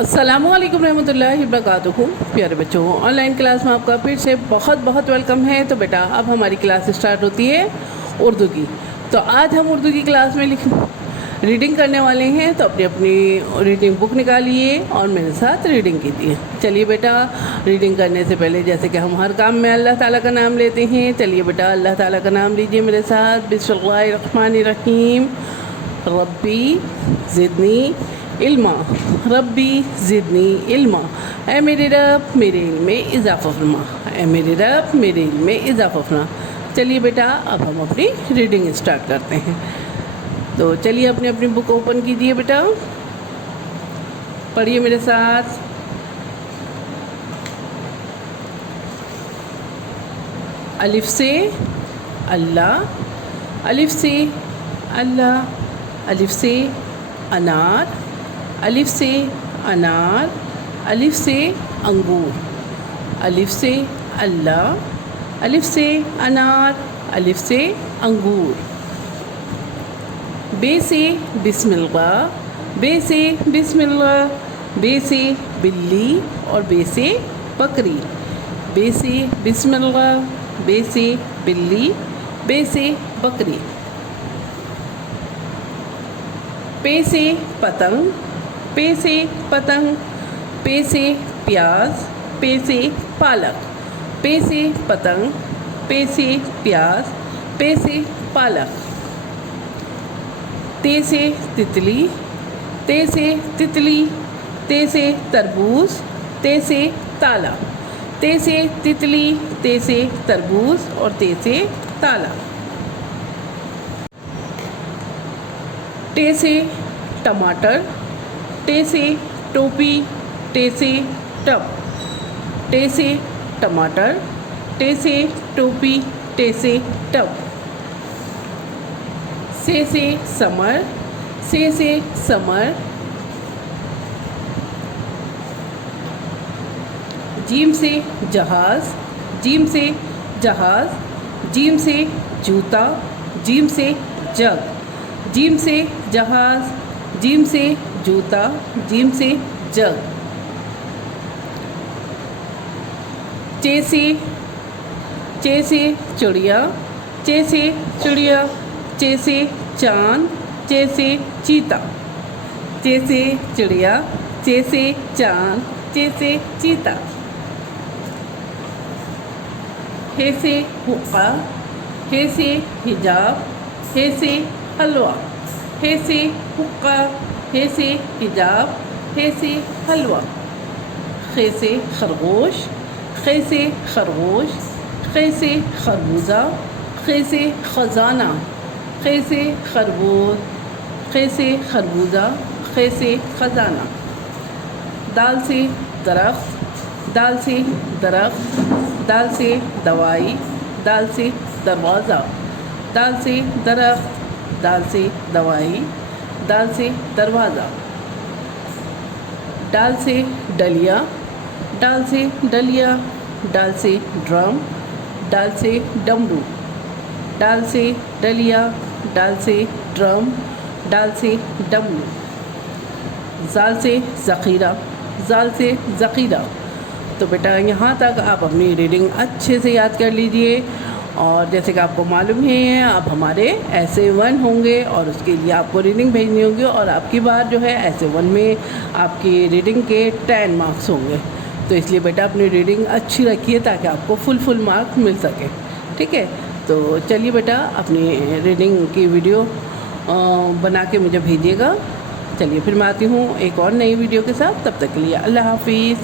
अस्सलामुअलैकुम रहमतुल्लाहि वबरकातुहू। प्यारे बच्चों, ऑनलाइन क्लास में आपका फिर से बहुत बहुत वेलकम है। तो बेटा अब हमारी क्लास स्टार्ट होती है उर्दू की। तो आज हम उर्दू की क्लास में रीडिंग करने वाले हैं। तो अपनी अपनी रीडिंग बुक निकालिए और मेरे साथ रीडिंग कीजिए। चलिए बेटा, रीडिंग करने से पहले जैसे कि हम हर काम में अल्लाह ताला का नाम लेते हैं, चलिए बेटा अल्लाह ताला का नाम लीजिए मेरे साथ। बिस्मिल्लाहिर्रहमानिर्रहीम। रब्बी ज़िदनी इल्मा, रब्बी ज़िदनी इल्मा। ऐ मेरे रब मेरे इल्म में इजाफ़ा फरमा, ऐ मेरे रब मेरे इल्म में इजाफ़ा फरमा। चलिए बेटा अब हम अपनी रीडिंग स्टार्ट करते हैं। तो चलिए अपनी अपनी बुक ओपन कीजिए बेटा, पढ़िए मेरे साथ। अलिफ से अल्लाह, अलिफ से अल्लाह, अलिफ से अनार, अलिफ से अनार, अलिफ से अंगूर, अलिफ से अल्लाह, अलिफ से अनार, अलिफ से अंगूर। बे से बिस्मिल्लाह, बे से बिस्मिल्लाह, बे से बिल्ली और बे से बकरी। बे से बिस्मिल्लाह, बे से बिल्ली, बे से बकरी। पे से पतंग, पे से पतंग, पे से प्याज, पे से पालक। पे से पतंग, पे से प्याज, पे से पालक। ते से तितली, ते से तितली, ते से तरबूज, ते से ताला। ते से तितली, ते से तरबूज और ते से ताला। टे से टमाटर, टे से टोपी, टे से टब। टे से टमाटर, टे से टोपी, टे से टब। से समर, से समर। जीम से जहाज़, जीम से जहाज़। जीम से जूता, जीम से जग। जीम से जहाज़, जीम से जूता, जीम से जग। चे से चिड़िया, चे से चिड़िया। चे से चाँद, चे से चीता। चे से चिड़िया, चे से चाँद, चे से चीता। हे से हुक्का, हे से हिजाब, हे से हलवा। हे से हुक्का, हे से हिजाब, हे से हलवा। खे से खरगोश, खे से खरगोश। खे से खरबूजा, खे से ख़ज़ाना। खे से खरबूज, खे से खरबूजा, खे से ख़ज़ाना। दाल से दरख्त, दाल से दरख्त। दाल से दवाई, दाल से दरवाज़ा। दाल से दरख्त, दाल से दवाई, दाल से दरवाज़ा। डाल से डलिया, डाल से डलिया। डाल से ड्रम, डाल से डमरू। डाल से डलिया, डाल से ड्रम, डाल से डमरू। जाल से ज़ख़ीरा, जाल से ज़ख़ीरा। तो बेटा यहाँ तक आप अपनी रीडिंग अच्छे से याद कर लीजिए। और जैसे कि आपको मालूम है अब हमारे ऐसे 1 होंगे और उसके लिए आपको रीडिंग भेजनी होगी। और आपकी बार जो है ऐसे 1 में आपकी रीडिंग के 10 मार्क्स होंगे। तो इसलिए बेटा अपनी रीडिंग अच्छी रखिए ताकि आपको फुल मार्क मिल सके। ठीक है, तो चलिए बेटा अपनी रीडिंग की वीडियो बना के मुझे भेजिएगा। चलिए फिर मैं आती हूँ एक और नई वीडियो के साथ। तब तक के लिए अल्लाह हाफिज़।